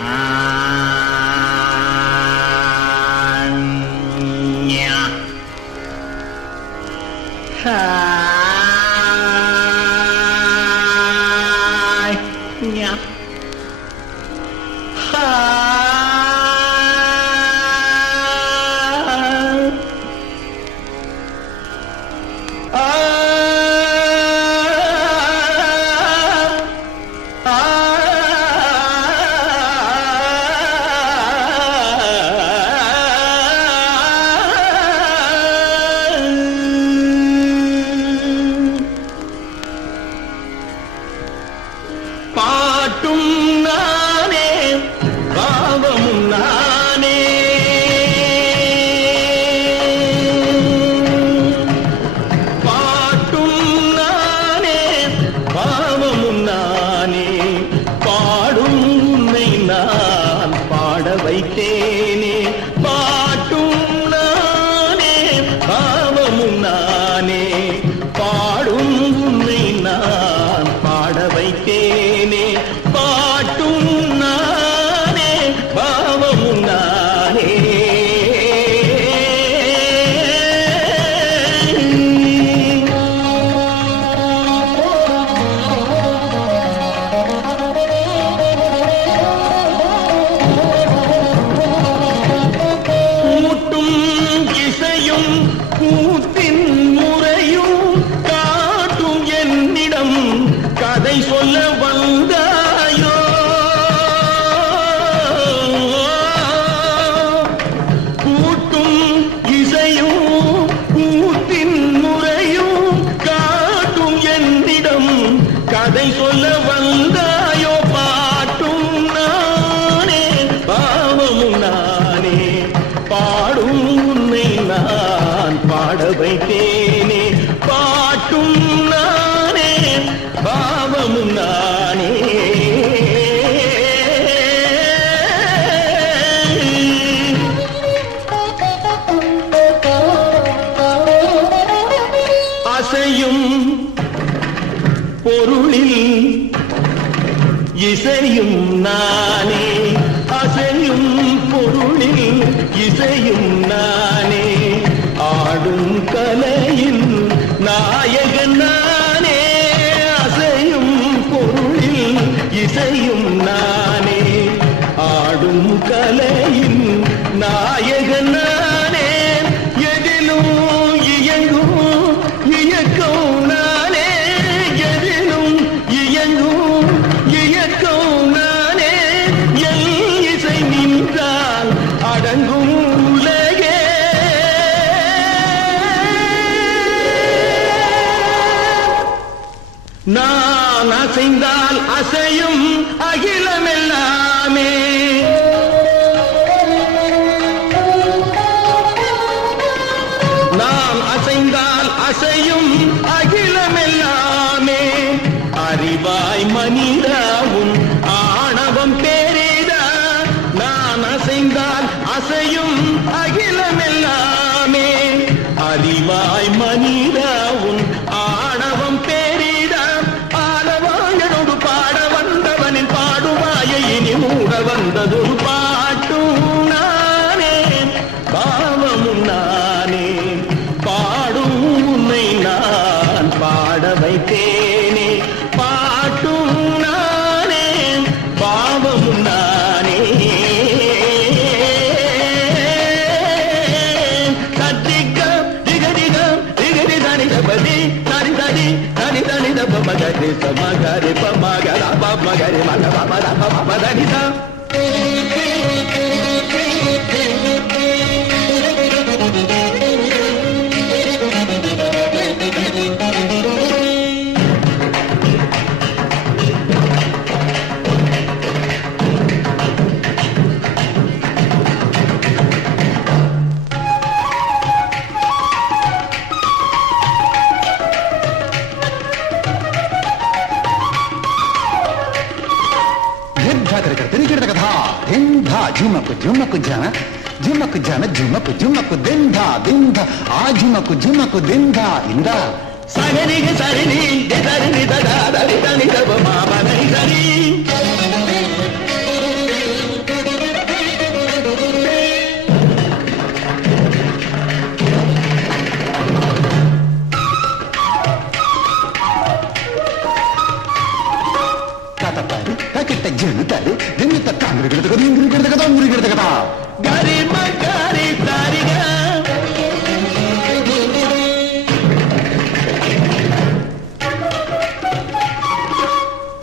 Hi. Yeah. నేనే బా கதை சொல்ல வந்தாயோ? கூட்டும் இசையும் கூட்டின் முறையும் காட்டும் என்னிடம். கதை சொல்ல வந்தாயோ? பாட்டும் நானே பாவமும் நானே. பாடும் உன்னை நான் பாட வைத்தேன். இசையும் நானே. அசையும் பொருளில் இசையும் நானே. ஆடும் கலையில் நாயகன் நானே. அசையும் பொருளில் இசையும் நானே. நான் அசைந்தால் அசையும் அகிலமெல்லாமே. நாம் அசைந்தால் அசையும் அகிலமெல்லாமே. அறிவாய் மனிதாவும் ஆணவம் பேரேதா. நான் அசைந்தால் அசையும் அகிலமெல்லாமே. அறிவாய் மனிதாவும் పమ గరి పమ గరి పమ గరి పమ గరి మన పమ పమ దని ఝుమకు ఝుమకు జన ఝుమకు జన ఝుమకు ఝుమకు దింధా దింధ ఆ ఝుమకు ఝుమకు దింధా ఇందా సరిని సరిని సరిని దడా దడి దని దబ మా బని సరి ಕೆಟ್ಟ ಜನತಾರೆ ಜನತ ಕಾಂಗ್ರಿ ಗಿಡದ ಕದ ಇಂಗ್ರಿ ಗಿಡದ ಕದ ಅಂಗ್ರಿ ಗಿಡದ ಕದ ಗಾರಿ ಮಗಾರಿ ತಾರಿಗ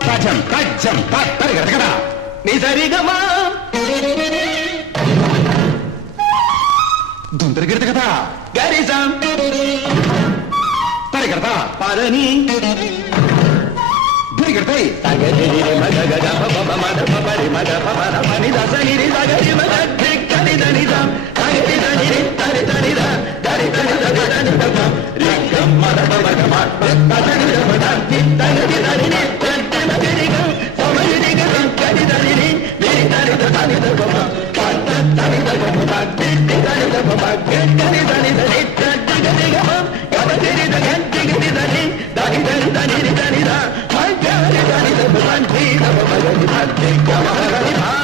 ಕಜಂ ಕಜಂ ತರಿ ಗಿಡದ ಕದ ನೀ ಸರಿಗಮ దుందరి గిడత కదా గారీసం తరి కడతా పదని அப்படிங்கிறதை Get Tem que